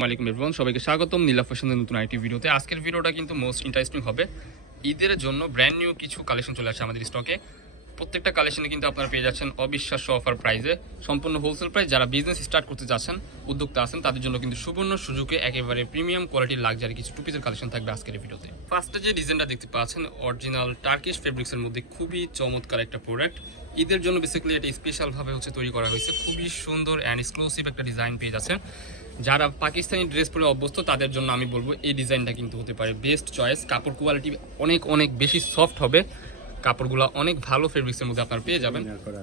আসসালামু আলাইকুম এভরিওয়ান, সবাইকে স্বাগতম নীলা ফ্যাশনের নতুন আইটি ভিডিওতে। আজকের ভিডিওটা কিন্তু মোস্ট ইন্টারেস্টিং হবে। ঈদের জন্য ব্র্যান্ড নিউ কিছু কালেকশন চলে আসছে আমাদের স্টকে। প্রত্যেকটা কালেকশনে কিন্তু আপনারা পেয়ে যাচ্ছেন অবিশ্বাস্য অফার প্রাইসে, সম্পূর্ণ হোলসেল প্রাইস। যারা বিজনেস স্টার্ট করতে যাচ্ছেন, উদ্যোক্তা আছেন, তাদের জন্য কিন্তু সুবর্ণ সুযোগে একেবারে প্রিমিয়াম কোয়ালিটির লাক্সারি কিছু টু পিসের কালেকশন থাকবে আজকের ভিডিওতে। ফার্স্টে যে ডিজাইনটা দেখতে পাচ্ছেন, অরিজিনাল টার্কিশ ফেব্রিক্সের মধ্যে খুবই চমৎকার একটা প্রোডাক্ট। ঈদের জন্য বেসিক্যালি এটা স্পেশালভাবে তৈরি করা হয়েছে। খুবই সুন্দর অ্যান্ড এক্সক্লুসিভ একটা ডিজাইন পেয়ে যাচ্ছেন। যারা পাকিস্তানি ড্রেস পরে অভ্যস্ত তাদের জন্য আমি বলবো এই ডিজাইনটা কিন্তু হতে পারে বেস্ট চয়েস। কাপড় কোয়ালিটি অনেক বেশি সফট হবে, কাপড়গুলো অনেক ভালো ফেব্রিক্সের মধ্যে আপনারা পেয়ে যাবেন।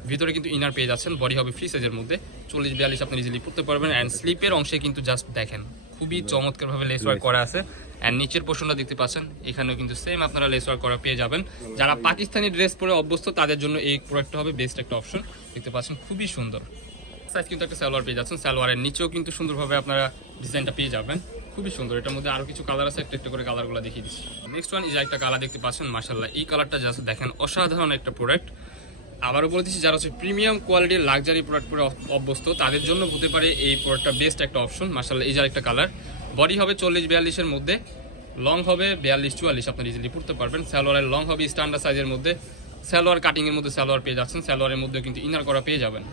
ভিতরে কিন্তু ইনার পেয়ে যাচ্ছেন, বডি হবে ফ্রি সাইজের মধ্যে 40-42 আপনি ইজিলি পরতে পারবেন। অ্যান্ড স্লিপের অংশে কিন্তু জাস্ট দেখেন খুবই চমৎকারভাবে লেস ওয়ার্ক করা আছে। অ্যান্ড নিচের পোর্শনটা দেখতে পাচ্ছেন, এখানেও কিন্তু সেম আপনারা লেস ওয়ার্ক করা পেয়ে যাবেন। যারা পাকিস্তানি ড্রেস পরে অভ্যস্ত তাদের জন্য এই প্রোডাক্টটা হবে বেস্ট একটা অপশন। দেখতে পাচ্ছেন খুবই সুন্দর সাইজ, কিন্তু একটা সালোয়ার পেয়ে যাচ্ছেন। সালোয়ারের নিচেও কিন্তু সুন্দরভাবে আপনারা ডিজাইনটা পেয়ে যাবেন, খুবই সুন্দর। এটার মধ্যে আরো কিছু কালার আছে, একটা করে কালারগুলো দেখিয়ে দিচ্ছি। নেক্সট ওয়ান, এই যে একটা কালার দেখতে পাচ্ছেন, মাশাআল্লাহ এই কালারটা জাস্ট দেখেন অসাধারণ একটা প্রোডাক্ট। আবারও বলে দিচ্ছি, যারা প্রিমিয়াম কোয়ালিটির লাক্সারি প্রোডাক্ট পরে অভ্যস্ত তাদের জন্য হতে পারে এই প্রোডাক্টটা বেস্ট একটা অপশন। মাশাআল্লাহ এই যে একটা কালার, বডি হবে 40-42 মধ্যে, লং হবে 42-44 আপনারা ইজিলি পড়তে পারবেন। সালোয়ারের লং হবে স্ট্যান্ডার্ড সাইজের মধ্যে, সালোয়ার কাটিংয়ের মধ্যে সালোয়ার পেয়ে যাচ্ছেন। সালোয়ারের মধ্যে কিন্তু ইনার করা পেয়ে যাবেন।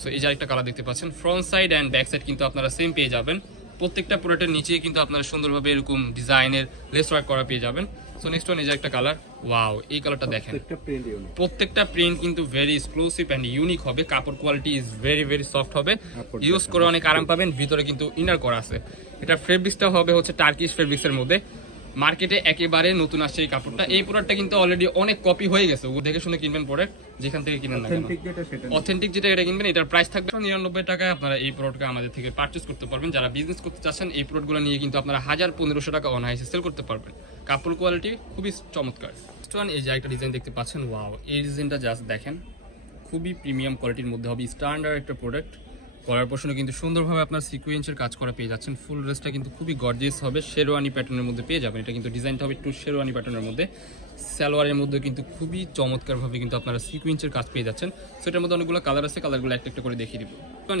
সো এই যে একটা কালার দেখতে পাচ্ছেন, front side and back side কিন্তু আপনারা সেম পেয়ে যাবেন। প্রত্যেকটা প্রোডাক্টের নিচে কিন্তু আপনারা সুন্দরভাবে এরকম ডিজাইনের লেস ওয়ার্ক করা পেয়ে যাবেন। সো নেক্সট ওয়ান, এই যে একটা কালার, ওয়াও এই কালারটা দেখেন, প্রত্যেকটা প্রিন্ট কিন্তু ভেরি এক্সক্লুসিভ অ্যান্ড ইউনিক হবে। কাপড় কোয়ালিটি ইজ ভেরি সফট হবে, ইউজ করে অনেক আরাম পাবেন। ভিতরে কিন্তু ইনার করা আছে। এটা ফেব্রিক্সটা হবে টার্কিশ ফেব্রিক্সের মধ্যে। মার্কেটে একেবারে নতুন আসছে এই কাপড়টা। এই প্রোডাক্টটা কিন্তু অলরেডি অনেক কপি হয়ে গেছে। ও দেখে শুনে কিনবেন প্রোডাক্ট, যেখান থেকে কিনেন না কেন অথেন্টিক যেটা এটা কিনবেন। এটার প্রাইস থাকবে 99 টাকায়। আপনারা এই প্রোডাক্টটা আমাদের থেকে পারচেজ করতে পারবেন। যারা বিজনেস করতে চাচ্ছেন এই প্রোডাক্টগুলো নিয়ে কিন্তু আপনারা 1000-1500 টাকা অনহাইসে সেল করতে পারবেন। কাপড় কোয়ালিটি খুবই চমৎকার। এই যে একটা ডিজাইন দেখতে পাচ্ছেন, ওয়াও এই ডিজাইনটা জাস্ট দেখেন, খুবই প্রিমিয়াম কোয়ালিটির মধ্যে হবে। স্ট্যান্ডার্ড একটা প্রোডাক্ট। কলার পোর্শনে কিন্তু সুন্দরভাবে আপনার সিকোয়েন্সের কাজ করা পেয়ে যাচ্ছেন। ফুল ড্রেসটা কিন্তু খুবই গর্জিয়াস হবে, শেরওয়ানি প্যাটার্নের মধ্যে পেয়ে যাবেন। এটা কিন্তু ডিজাইনটা হবে একটু শেরওয়ানি প্যাটার্নের মধ্যে। সালোয়ারের মধ্যে কিন্তু খুবই চমৎকারভাবে কিন্তু আপনারা সিকোয়েন্সের কাজ পেয়ে যাচ্ছেন। সেটার মধ্যে অনেকগুলো কালার আছে, কালারগুলো একটা করে দেখিয়ে দিব।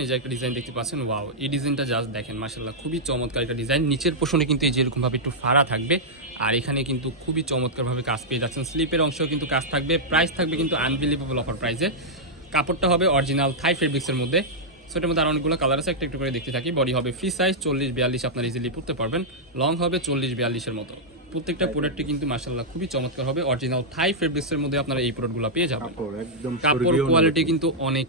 এই যে একটা ডিজাইন দেখতে পাচ্ছেন, ওয়াও এই ডিজাইনটা জাস্ট দেখেন, মাশাআল্লাহ খুবই চমৎকার একটা ডিজাইন। নিচের পোর্শনে কিন্তু এই যে এরকমভাবে একটু ফাড়া থাকবে, আর এখানে কিন্তু খুবই চমৎকারভাবে কাজ পেয়ে যাচ্ছেন। স্লিপের অংশেও কিন্তু কাজ থাকবে। প্রাইস থাকবে কিন্তু আনবিলিভেবল অফার প্রাইসে। কাপড়টা হবে অরিজিনাল থাই ফেব্রিক্সের মধ্যে। সেটার মধ্যে আরো অনেকগুলো কালার আছে, একটা করে দেখতে থাকি। বডি হবে ফ্রি সাইজ 40-42 আপনারা ইজিলি পড়তে পারবেন। লং হবে 40-42 মতো। প্রত্যেকটা প্রোডাক্টই কিন্তু মাশাআল্লাহ খুবই চমৎকার হবে। অরিজিনাল থাই ফেব্রিক্সের মধ্যে আপনারা এই প্রোডাক্টগুলো পেয়ে যাবেন। কাপড় কোয়ালিটি কিন্তু অনেক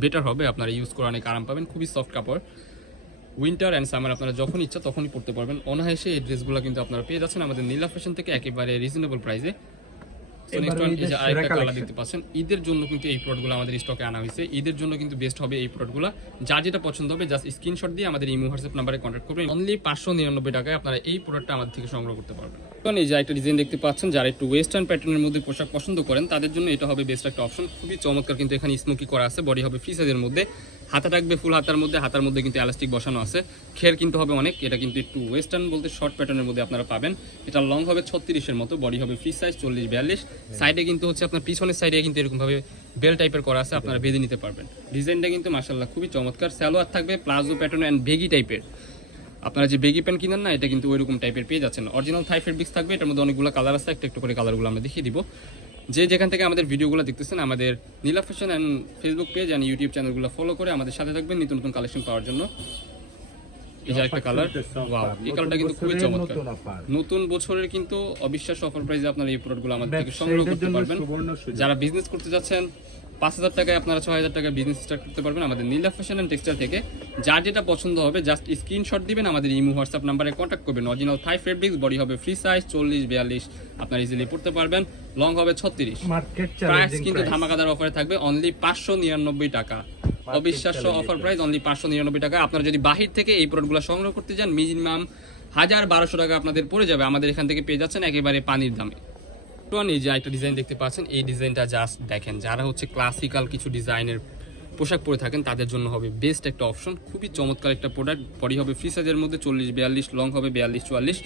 বেটার হবে, আপনারা ইউজ করে অনেক আরাম পাবেন। খুবই সফট কাপড়। উইন্টার অ্যান্ড সামার আপনারা যখন ইচ্ছা তখনই পড়তে পারবেন অনায়াসে। এই ড্রেসগুলো কিন্তু আপনারা পেয়ে যাচ্ছেন আমাদের নীলা ফ্যাশন থেকে একেবারে রিজনেবল প্রাইসে। দেখতে পাচ্ছেন, ঈদের জন্য কিন্তু এই প্রোডাক্টগুলো আমাদের স্টকে আনা হয়েছে। ঈদের জন্য কিন্তু বেস্ট হবে এই প্রোডাক্টগুলো। যার যেটা পছন্দ হবে জাস্ট স্ক্রিনশট দিয়ে আমাদের ইমো হোয়াটসঅ্যাপ নাম্বারে কন্ট্যাক্ট করবেন। অনলি 599 টাকায় আপনারা এই প্রোডাক্টটা আমাদের থেকে সংগ্রহ করতে পারবেন। এই যে একটা ডিজাইন দেখতে পাচ্ছেন, যারা একটু ওয়েস্টার্ন প্যাটার্নের মধ্যে পোশাক পছন্দ করেন তাদের জন্য এটা হবে বেস্ট একটা অপশন। খুবই চমৎকার কিন্তু এখানে স্মোকি করা আছে। বডি হবে ফ্রি সাইজের মধ্যে, হাতা থাকবে ফুল হাতার মধ্যে। হাতার মধ্যে কিন্তু এলাস্টিক বসানো আছে। খের কিন্তু হবে অনেক। এটা কিন্তু একটু ওয়েস্টার্ন বলতে শর্ট প্যাটার্নের মধ্যে আপনারা পাবেন। এটা লং হবে 36 মতো, বডি হবে ফ্রি সাইজ 40-42। সাইডে কিন্তু আপনার পিছনের সাইডে কিন্তু এরকমভাবে বেল টাইপের করা আছে, আপনারা বেঁধে নিতে পারবেন। ডিজাইনটা কিন্তু মাশাআল্লাহ খুবই চমৎকার। সালোয়ার থাকবে প্লাজো প্যাটার্ন অ্যান্ড বেগি টাইপের। আপনারা যে বেগি প্যান্ট কিনেন না, এটা কিন্তু ওইরকম টাইপের পেয়ে যাচ্ছেন। অরিজিনাল থাই ফেব্রিক্স থাকবে। এটার মধ্যে অনেকগুলো কালার আছে, একটা করে কালারগুলো আমরা দেখিয়ে দিব। যে যেখান থেকে আমাদের ভিডিওগুলো দেখতেছেন, আমাদের Nila fashion and Facebook page and YouTube চ্যানেলগুলো ফলো করে আমাদের সাথে থাকবেন নিত্য নতুন কালেকশন পাওয়ার জন্য। এই যে একটা কালার, ওয়াও এই কালারটা কিন্তু খুবই চমৎকার। নতুন বছরের কিন্তু অবিশ্বাস্য অফার প্রাইসে আপনারা এই প্রোডাক্টগুলো আমাদের থেকে সংগ্রহ করতে পারবেন। যারা বিজনেস করতে যাচ্ছেন 5000 টাকায় আপনারা 6000 টাকা বিজনেস স্টার্ট করতে পারবেন আমাদের নীলা ফ্যাশন অ্যান্ড টেক্সটাইল থেকে। যার যেটা পছন্দ হবে জাস্ট স্ক্রিনশট দিবেন, আমাদের ইমো হোয়াটসঅ্যাপ নাম্বারে কন্ট্যাক্ট করবেন। অরিজিনাল থাই ফেব্রিক্স, বডি হবে ফ্রি সাইজ 40-42 আপনারা ইজিলি পড়তে পারবেন। লং হবে 36। প্রাইস কিন্তু ধামাকাদার অফারে থাকবে অনলি 599 টাকা। অবিশ্বাস্য অফার প্রাইস অনলি 599 টাকা। আপনারা যদি বাহির থেকে এই প্রোডাক্টগুলো সংগ্রহ করতে যান মিনিমাম 1000-1200 টাকা আপনাদের পড়ে যাবে। আমাদের এখান থেকে পেয়ে যাচ্ছেন একেবারে পানির দামে। এই যে একটা ডিজাইন দেখতে পাচ্ছেন, এই ডিজাইনটা জাস্ট দেখেন। যারা ক্লাসিক্যাল কিছু ডিজাইনের পোশাক পরে থাকেন তাদের জন্য হবে বেস্ট একটা অপশন। খুবই চমৎকার একটা প্রোডাক্ট। বডি হবে ফ্রি সাইজের মধ্যে 40-42, লং হবে 42-44।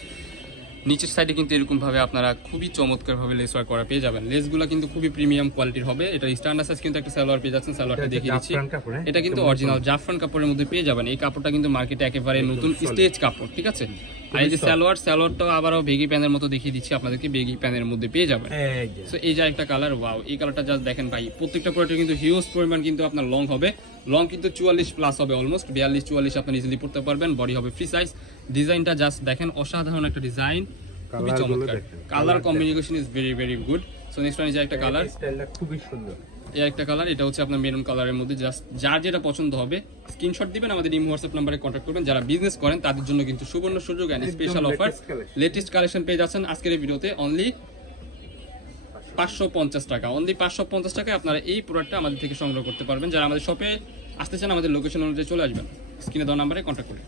নিচের সাইডে কিন্তু এরকম ভাবে আপনারা খুবই চমৎকার ভাবে লেস ওয়ার্ক করা পেয়ে যাবেন। লেসগুলো কিন্তু খুবই প্রিমিয়াম কোয়ালিটির হবে। এটা স্ট্যান্ডার্ড সাইজ কিন্তু একটা সালোয়ার পেয়ে যাচ্ছেন, সালোয়ারটা দেখিয়ে দিচ্ছি। এটা কিন্তু অরিজিনাল জাফরান কাপড়ের মধ্যে পেয়ে যাবেন। এই কাপড়টা কিন্তু মার্কেটে একেবারে নতুন স্টেজ কাপড়, ঠিক আছে। আর এই যে সালোয়ারটা আবারও বেগি প্যানের মতো দেখিয়ে দিচ্ছি আপনাদেরকে, বেগি প্যানের মধ্যে পেয়ে যাবেন। সো এই যে একটা কালার, ওয়াও, এই কালারটা জাস্ট দেখেন ভাই, প্রত্যেকটা প্রোডাক্টে কিন্তু হিউজ পরিমাণ কিন্তু আপনার লং হবে। লং কিন্তু 44 প্লাস হবে, অলমোস্ট 42-44 আপনার ইজিলি পড়তে পারবেন। বডি হবে ফ্রি সাইজ। ডিজাইনটা জাস্ট দেখেন, অসাধারণ একটা ডিজাইন, খুবই চমৎকার। Colour combination is very very good. So next one, এই যে একটা কালার, স্টাইলটা খুবই সুন্দর। এই একটা কালার, এটা হচ্ছে আপনার মেরুন কালারের মধ্যে। জাস্ট যার যেটা পছন্দ হবে স্ক্রিনশট দিবেন, আমাদের ইমো হোয়াটসঅ্যাপ নাম্বারে কন্ট্যাক্ট করবেন। যারা বিজনেস করেন তাদের জন্য কিন্তু সুবর্ণ সুযোগ and special offer, latest collection পেয়ে যাচ্ছেন আজকের এই ভিডিওতে অনলি 550 টাকা। অনলি 550 টাকায় আপনারা এই প্রোডাক্টটা আমাদের থেকে সংগ্রহ করতে পারবেন। যারা আমাদের শপে আসতে চান আমাদের লোকেশন অনুযায়ী চলে আসবেন, স্ক্রিনে দেওয়া নাম্বারে কন্ট্যাক্ট করুন।